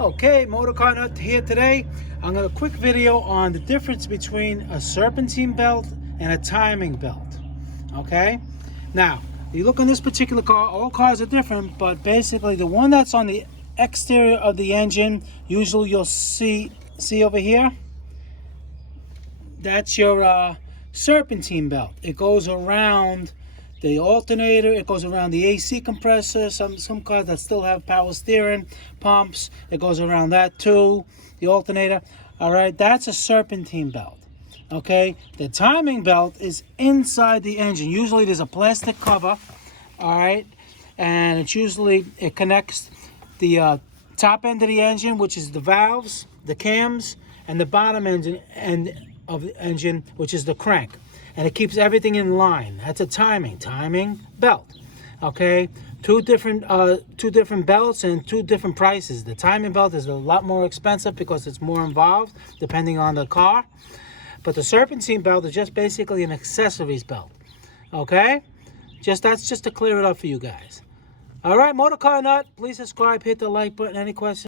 Okay, Motorcar Nut here today. I'm going to quick video on the difference between a serpentine belt and a timing belt. Okay, now you look on this particular car, all cars are different, but basically the one that's on the exterior of the engine, usually you'll see over here, that's your serpentine belt. It goes around the alternator, it goes around the AC compressor, some cars that still have power steering pumps, it goes around that too, the alternator. All right, that's a serpentine belt. Okay, the timing belt is inside the engine. Usually there's a plastic cover, all right, and it connects the top end of the engine, which is the valves, the cams, and the bottom end of the engine, which is the crank, and it keeps everything in line. That's a timing belt. Okay, two different belts and two different prices. The timing belt is a lot more expensive because it's more involved depending on the car, but the serpentine belt is just basically an accessories belt. Okay, that's just to clear it up for you guys. All right, Motorcar Nut, please subscribe, hit the like button. Any questions?